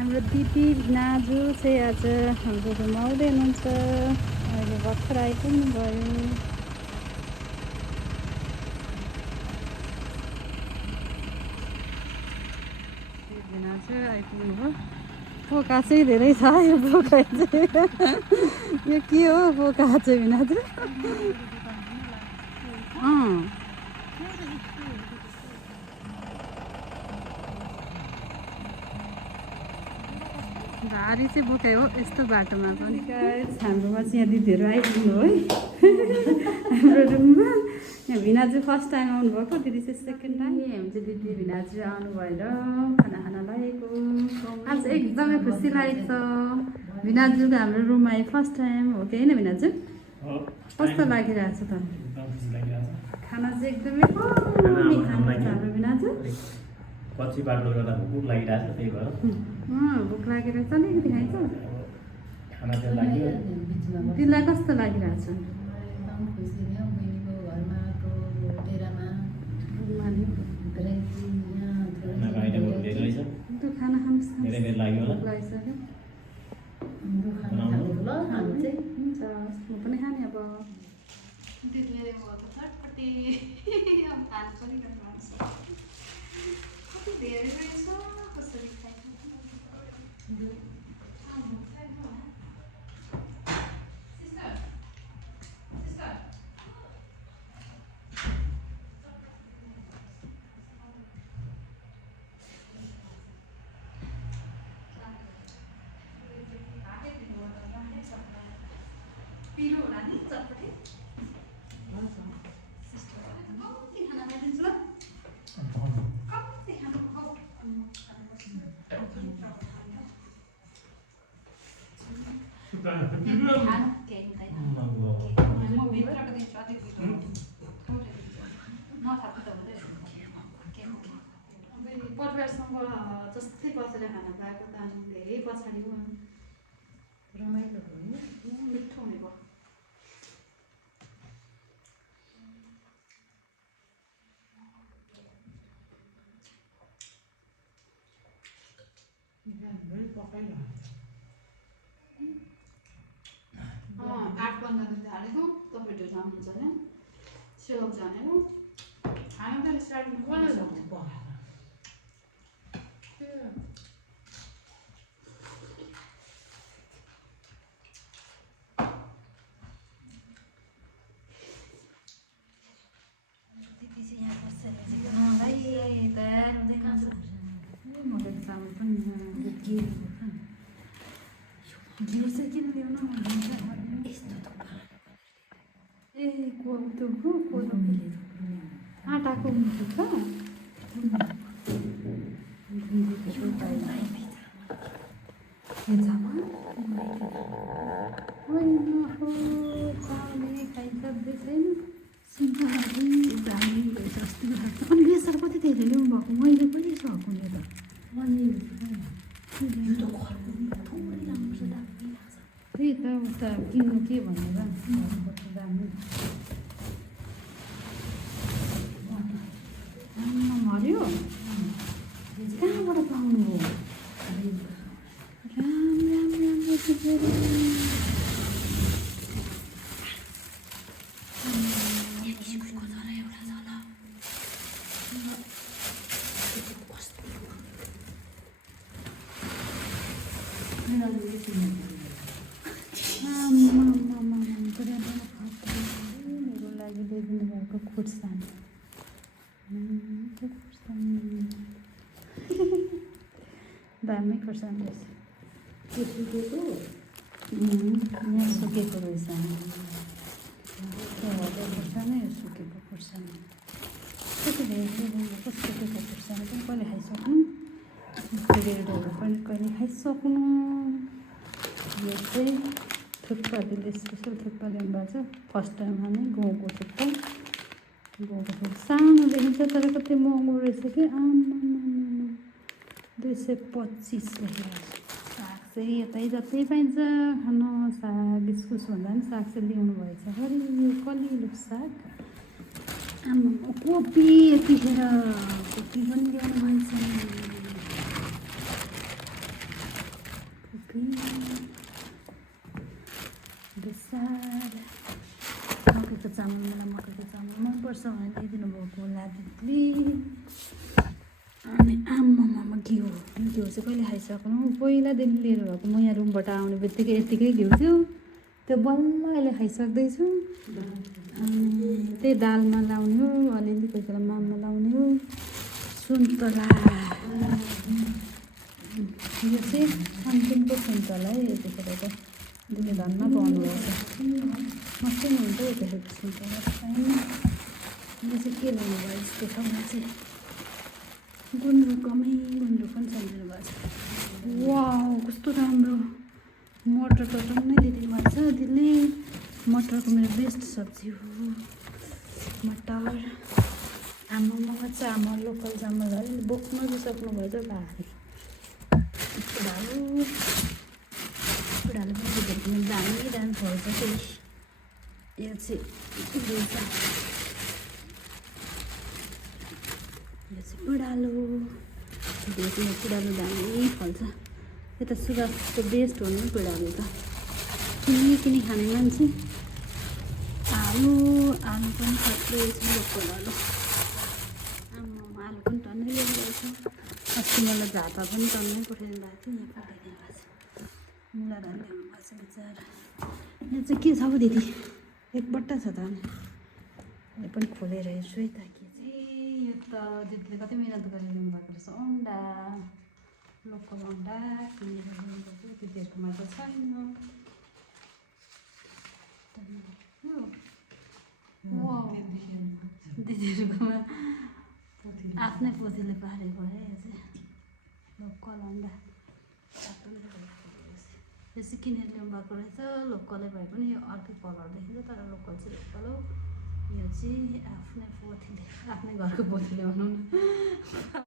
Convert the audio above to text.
हाम्रो दिदी नाजु चाहिँ आज हाम्रो घरमा आउँदै हुनुहुन्छ। अहिले भर्खर आइपुग्नु भयो। नाजु आइपुग्नु भयो। पोका चाहिँ धेरै छ यो पोका चाहिँ यो के हो पोका चाहिँ नाजु? भारी चाहिँ बोकाइ हो यस्तो बाटोमा पनि। हाम्रोमा चाहिँ यहाँ दिदीहरू आइपुग्नु है हाम्रो रुममा। यहाँ भिनाजु फर्स्ट टाइम आउनुभएको, दिदी चाहिँ सेकेन्ड टाइम। हामी चाहिँ दिदी भिनाजु आउनु भएर खाना खाना लागेको। आज एकदमै खुसी लागेको छ भिनाजुको हाम्रो रुममा आए फर्स्ट टाइम हो कि होइन भिनाजु? कस्तो लागिरहेको छ त? खाना चाहिँ एकदमै कमी खानुहुन्छ हाम्रो भिनाजु। पछि बाटो गर्दा भोक लागिरहेको छ, त्यही भएर भोक लागिरहेको छ। अलिकति खाइन्छ खाना चाहिँ लाग्यो। तिमीलाई कस्तो लागिरहेको छ? खाना धेरै बेर लाग्यो होला। लागिसक्यो। हुन्छ म पनि खाने अब। दिदीले छटपट्टि अब खानु परिरहेको छ। कति धेरै रहेछ, कसरी खाइन्छ? पिरो होला नि चटपटी? कति खाना खाइदिन्छु ल? कति खानु खाऊ। म भित्रको दिन्छु अलिक नथाप्नु त हुँदैन। परिवारसँग जस्तै बसेर खाना खाएको त हामी धेरै पछाडि रमाइलो भयो, मिठो हुने भयो। आठ 15 दिन हालेको तपाईँ ढुङ्गा हुन्छ नि सेलक जाने हो खाना त स्टार्टिङ चामल पनि घिउ चाहिँ किन ल्याउनु यस्तो ए कोदोको आँटाको मुठो छ। चाउले खाइसक्दै छैन। अनि बेसार कति धेरै ल्याउनु भएको? मैले पनि सक्नु त त्यही त उता किन्नु के भनेर दामी मर्यो। कहाँबाट पाउनु हो? मेरो लागि ल्याइदिनु भएको खुर्सानी दामी खुर्सानी रहेछ। यहाँ सुकेको रहेछ खुर्सानी, यो सुकेको खुर्सानी कति धेरै सुकेको खुर्सानी पनि कहिले खाइसक्नु, रेडहरू पनि कहिले खाइसक्नु। यो चाहिँ थुक्पा दिदीले स्पेसल थुक्पा ल्याउनु भएको छ। फर्स्ट टाइम खाने गाउँको थुक्पा। गाउँको थुक्पा सानो देखिन्छ तर कति महँगो रहेछ कि। 225 लेखेको साग चाहिँ यतै जति पाइन्छ खानु। साग इस्कुस भन्दा पनि साग चाहिँ ल्याउनु भएछ। हरियो कलिलो साग। आमा कोपी यतिखेर कोपी पनि ल्याउनु भएछ। अचार मकैको चामल मलाई मकैको चामल मनपर्छ भनेर ल्याइदिनु भएको होला दिदीले अनि आमामा घिउ चाहिँ कहिले खाइसक्नु पहिलादेखि लिएर भएको म यहाँ रुमबाट आउने बित्तिकै यत्तिकै घिउ थियो त्यो बल्ल अहिले खाइसक्दैछु अनि त्यही दालमा लाउने हो अलिअलि कोही बेला माममा लाउने हो सुन्तला यो चाहिँ अन्तिमको सुन्तला है यतिखेर त दिदी धनमा पाउनुभएको मस्तै हुन्छ यतिखेरको सुन्तला यो चाहिँ के लाउनु भयो यस्तो ठाउँमा चाहिँ गुन्द्रुक पनि सम्झिनु भएको छ वाउ कस्तो राम्रो मटर नै दिदिनु भएको छ दिदीले मटरको मेरो बेस्ट सब्जी हो मटर आमामा चामल लोकल चामल अलिअलि बोक्नु सक्नु भएछ भारी पुडालो पनि दिदीहरूको मेरो दामी डान्स भएछ त्यही यो चाहिँ पुडालो दामी फल्छ यो त सुगारको बेस्ट हो नि पुडालो त किनी खाने मान्छे आलु पनि खत्रै छ लोकल आलु आमामा आलु पनि टन्नै ल्याइरहेको छ अस्ति मलाई झापा पनि टन्नै पठाइदिनु भएको थियो यहाँ पठाइदिनु भएको छ मुला धान ल्याउनु भएको छ बिचरा यहाँ चाहिँ के छ हौ दिदी एक बट्टा छ त अनि यो पनि खोलेर हेर्छु है त के चाहिँ यो त दिदीले कति मिहिनेत गरेर ल्याउनु भएको रहेछ अन्डा लोकल अन्डा किनेर ल्याउनु भएको दिदीहरूकोमा त छैन दिदीहरूकोमा आफ्नै पोथीले पारेको अरे यो चाहिँ लोकल अन्डा यो चाहिँ किनेर ल्याउनु भएको रहेछ लोकलै भए पनि यो अर्कै कलर देखिन्छ तर लोकल चाहिँ लोकल हो यो चाहिँ आफ्नै पोथीले आफ्नै घरको पोथीले भनौँ न